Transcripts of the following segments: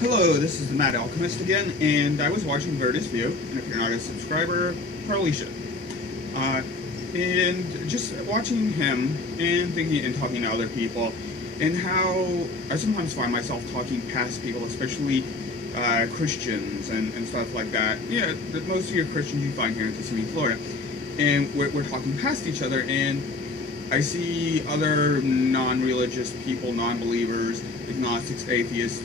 Hello, this is the Mad Alchemist again, and I was watching Verdi's View, and if you're not a subscriber, probably should. And just watching him, and thinking and talking to other people, and how I sometimes find myself talking past people, especially Christians and stuff like that. Yeah, most of your Christians you find here in Kissimmee, Florida. And we're talking past each other, and I see other non-religious people, non-believers, agnostics, atheists,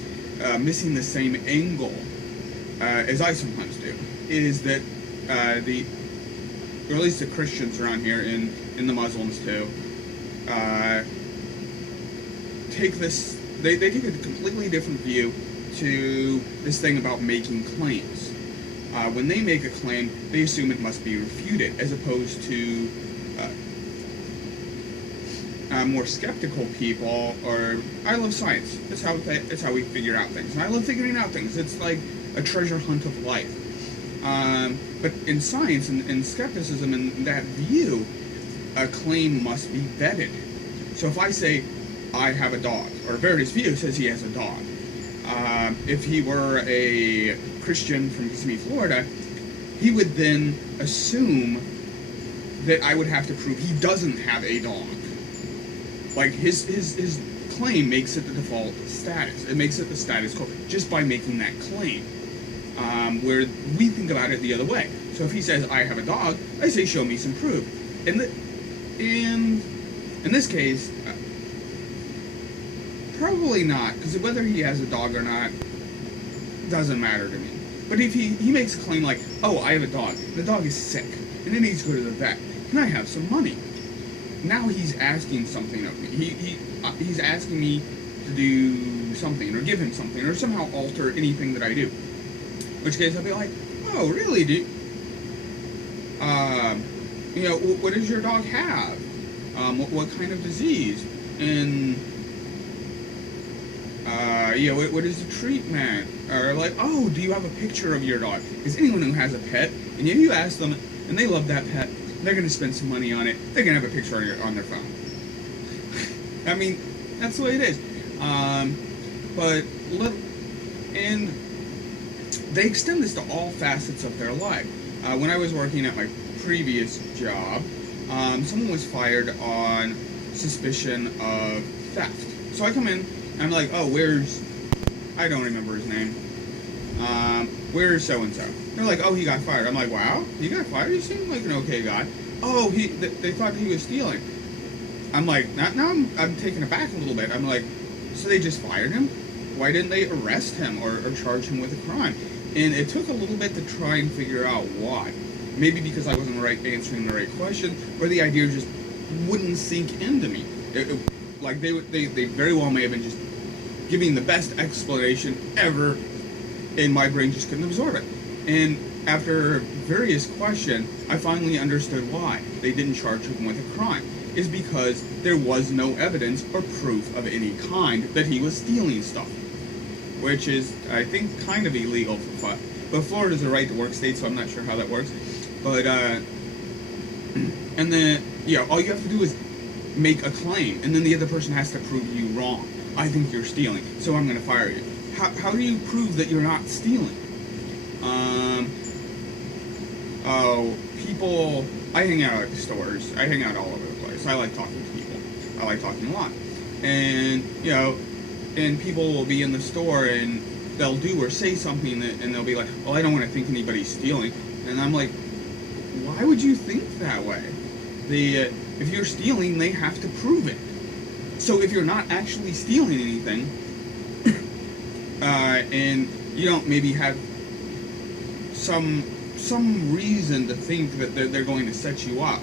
missing the same angle as I sometimes do, is that or at least the Christians around here, and the Muslims too, take this, they take a completely different view to this thing about making claims. When they make a claim, they assume it must be refuted, as opposed to more skeptical people, or I love science. That's how we figure out things. And I love figuring out things. It's like a treasure hunt of life. But in science and skepticism and that view, a claim must be vetted. So if I say I have a dog, or Verity's View says he has a dog, if he were a Christian from Kissimmee, Florida, he would then assume that I would have to prove he doesn't have a dog. Like, his claim makes it the default status. It makes it the status quo just by making that claim. Where we think about it the other way. So if he says, I have a dog, I say, show me some proof. In this case, probably not, because whether he has a dog or not doesn't matter to me. But if he makes a claim like, oh, I have a dog, the dog is sick, and it needs to go to the vet, can I have some money? Now he's asking something of me. He's asking me to do something, or give him something, or somehow alter anything that I do. In which case I'll be like, oh, really, dude? What does your dog have? What kind of disease? And, what is the treatment? Or like, oh, do you have a picture of your dog? Because anyone who has a pet, and if you ask them, and they love that pet, they're going to spend some money on it. They're going to have a picture on their phone. I mean, that's the way it is. And they extend this to all facets of their life. When I was working at my previous job, someone was fired on suspicion of theft. So I come in, and I'm like, oh, I don't remember his name. Where's so-and-so? They're like, oh, he got fired. I'm like, wow, he got fired? He seemed like an okay guy. Oh, they thought he was stealing. I'm like, now I'm taken aback a little bit. I'm like, so they just fired him? Why didn't they arrest him or charge him with a crime? And it took a little bit to try and figure out why. Maybe because I wasn't answering the right question, or the idea just wouldn't sink into me. They very well may have been just giving the best explanation ever, and my brain just couldn't absorb it. And after various questions, I finally understood why they didn't charge him with a crime. Is because there was no evidence or proof of any kind that he was stealing stuff. Which is, I think, kind of illegal. But Florida's a right-to-work state, so I'm not sure how that works. But, and then, all you have to do is make a claim, and then the other person has to prove you wrong. I think you're stealing, so I'm going to fire you. How do you prove that you're not stealing? People, I hang out at the stores. I hang out all over the place. I like talking to people. I like talking a lot. And, and people will be in the store, and they'll do or say something, and they'll be like, well, I don't want to think anybody's stealing. And I'm like, why would you think that way? If you're stealing, they have to prove it. So if you're not actually stealing anything, and you don't maybe have some reason to think that they're going to set you up,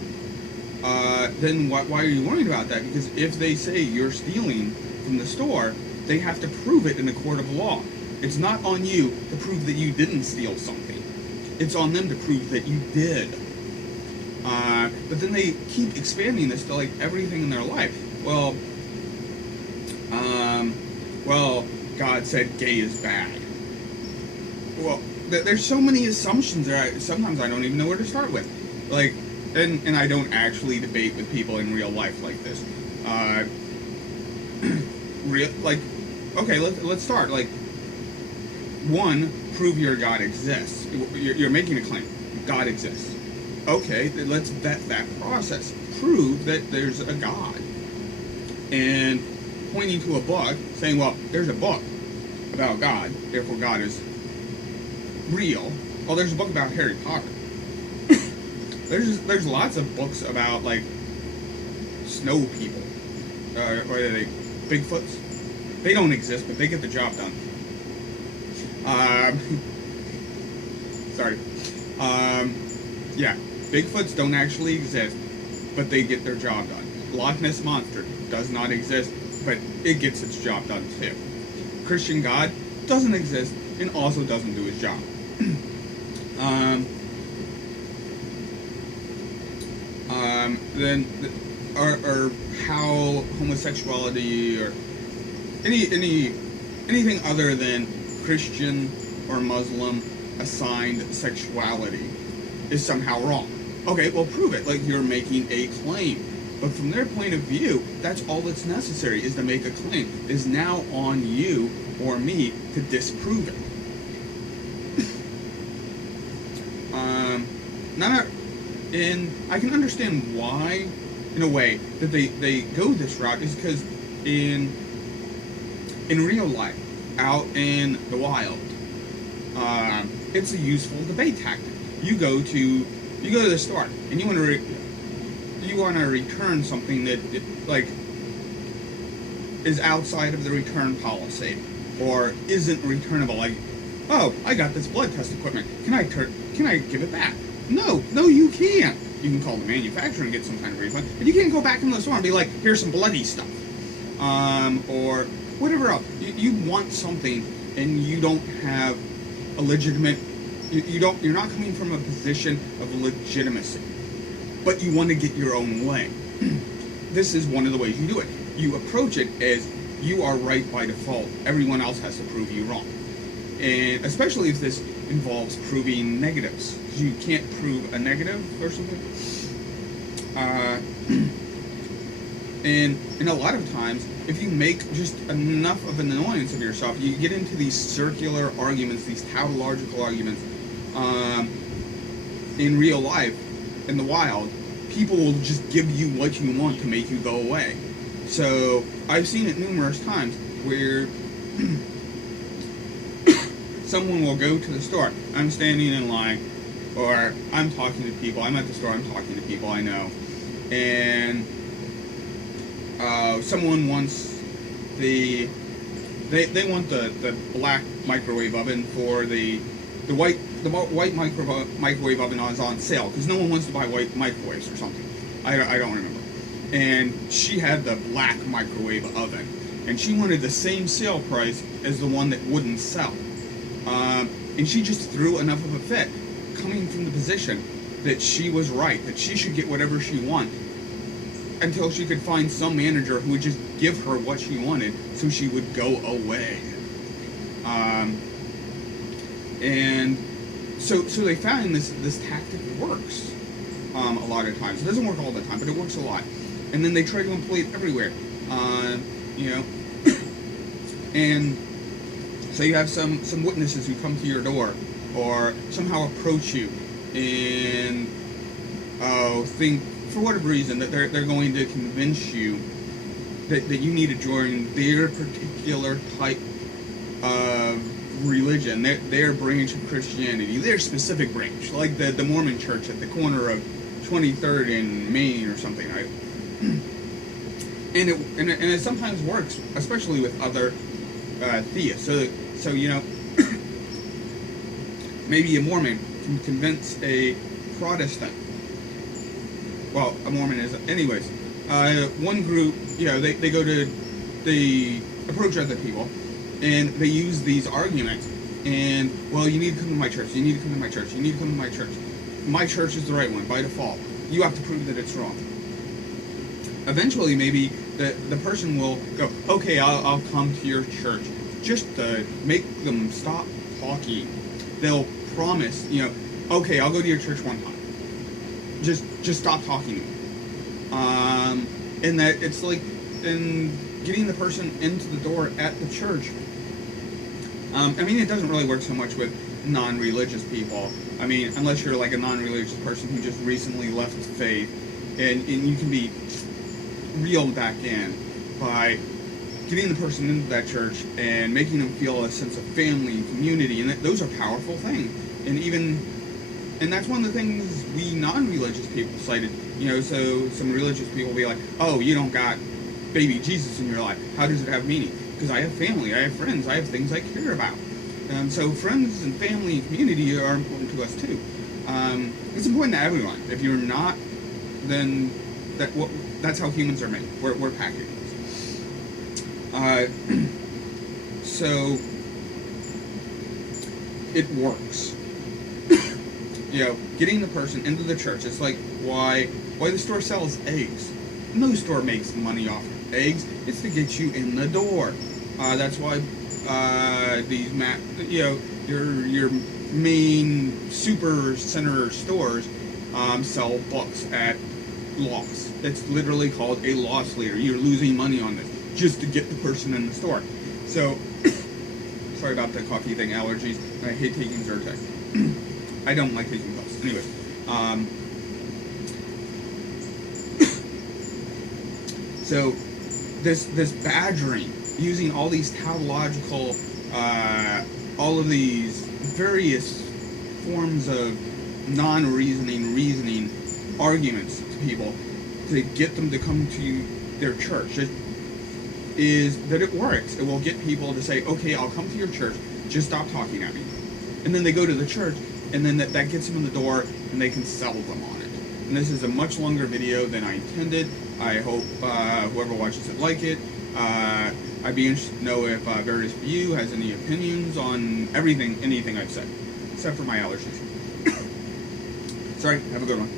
then why are you worried about that? Because if they say you're stealing from the store, they have to prove it in a court of law. It's not on you to prove that you didn't steal something. It's on them to prove that you did. But then they keep expanding this to, like, everything in their life. Well, God said gay is bad. Well, there's so many assumptions there. Sometimes I don't even know where to start with. Like, and I don't actually debate with people in real life like this. Okay, let's start. Like, one, prove your God exists. You're making a claim. God exists. Okay, then let's vet that process. Prove that there's a God. And pointing to a book, saying, well, there's a book about God, therefore God is real. Well, there's a book about Harry Potter. There's lots of books about, like, snow people. Or are they Bigfoots? They don't exist, but they get the job done. Sorry. Yeah, Bigfoots don't actually exist, but they get their job done. Loch Ness Monster does not exist, but it gets its job done too. Christian God doesn't exist and also doesn't do his job. Or how homosexuality or anything other than Christian or Muslim assigned sexuality is somehow wrong. Okay, well, prove it. Like, you're making a claim. But from their point of view, that's all that's necessary, is to make a claim. It is now on you or me to disprove it. And I can understand why, in a way, that they go this route, is because in real life, out in the wild, it's a useful debate tactic. You go to the store and you want to return something that is outside of the return policy or isn't returnable. Like, oh, I got this blood test equipment. Can I give it back? No, you can't. You can call the manufacturer and get some kind of refund, but you can't go back into the store and be like, here's some bloody stuff, or whatever else. You want something and you don't have a legitimate. You're not coming from a position of legitimacy, but you want to get your own way. This is one of the ways you do it. You approach it as you are right by default. Everyone else has to prove you wrong. And especially if this involves proving negatives. You can't prove a negative or something. And a lot of times, if you make just enough of an annoyance of yourself, you get into these circular arguments, these tautological arguments. In real life, in the wild, people will just give you what you want to make you go away. So I've seen it numerous times where someone will go to the store. I'm standing in line, or I'm talking to people. I'm at the store, I'm talking to people I know. And someone wants they want the black microwave oven for the white microwave oven is on sale because no one wants to buy white microwaves or something. I don't remember. And she had the black microwave oven, and she wanted the same sale price as the one that wouldn't sell. And she just threw enough of a fit, coming from the position that she was right, that she should get whatever she wanted, until she could find some manager who would just give her what she wanted, so she would go away. And so they found this tactic works a lot of times. It doesn't work all the time, but it works a lot. And then they try to employ it everywhere. And so you have some witnesses who come to your door or somehow approach you and think for whatever reason that they're going to convince you that you need to join their particular type of religion, their branch of Christianity, their specific branch, like the Mormon church at the corner of 23rd and Main or something, right? And it sometimes works, especially with other theists. So maybe a Mormon can convince a Protestant. Well, a Mormon is, anyways. One group, they approach other people, and they use these arguments. And, well, you need to come to my church. You need to come to my church. You need to come to my church. My church is the right one by default. You have to prove that it's wrong. Eventually, maybe the person will go, okay, I'll come to your church. Just to make them stop talking. They'll promise, okay, I'll go to your church one time. Just stop talking to me. And that it's like in getting the person into the door at the church. I mean, it doesn't really work so much with non-religious people. I mean, unless you're like a non-religious person who just recently left the faith, and you can be reeled back in by getting the person into that church and making them feel a sense of family and community, and those are powerful things. And that's one of the things we non-religious people cited. So some religious people will be like, "Oh, you don't got baby Jesus in your life. How does it have meaning?" Because I have family, I have friends, I have things I care about. So friends and family and community are important to us too. It's important to everyone. If you're not, then that's how humans are made. We're packages. So it works. Getting the person into the church. It's like why the store sells eggs. No store makes money off of eggs. It's to get you in the door. That's why your main super center stores sell books at loss. It's literally called a loss leader. You're losing money on this just to get the person in the store. So, sorry about the coffee thing, allergies. I hate taking Zyrtec. I don't like taking pills. Anyways, so this badgering, using all these tautological, all of these various forms of reasoning arguments to people to get them to come to their church, is that it works. It will get people to say, "Okay, I'll come to your church, just stop talking at me." And then they go to the church, and then that gets them in the door, and they can sell them on it. And this is a much longer video than I intended. I hope whoever watches it like it. I'd be interested to know if Veritas View has any opinions on anything I've said, except for my allergies. Sorry, have a good one.